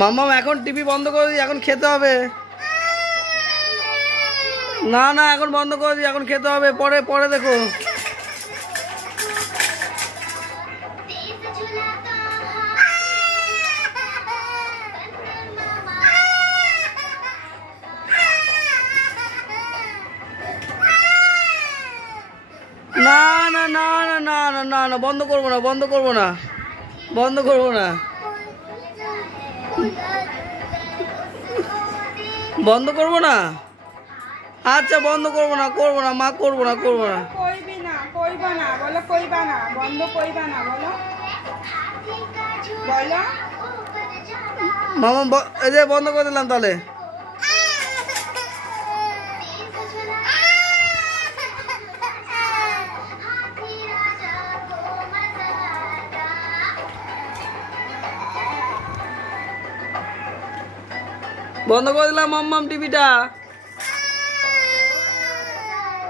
মাম্মাম এখন টিভি বন্ধ করে দিই, এখন খেতে হবে। না না এখন বন্ধ করে দিই, এখন খেতে হবে, পরে পরে দেখো। না না না না না না না না বন্ধ করবো না, বন্ধ করবো না, বন্ধ করবো না, বন্ধ করবো না। আচ্ছা বন্ধ করবো না, করবো না মা, করবো না, করবো না। কইবি না, কইবা না, বলো কইবা না, বন্ধ কইবা না, বলো বলো। মামা এই যে বন্ধ করে দিলাম তাহলে। বন্ধ করে দিলাম মাম্মাম টিভিটা।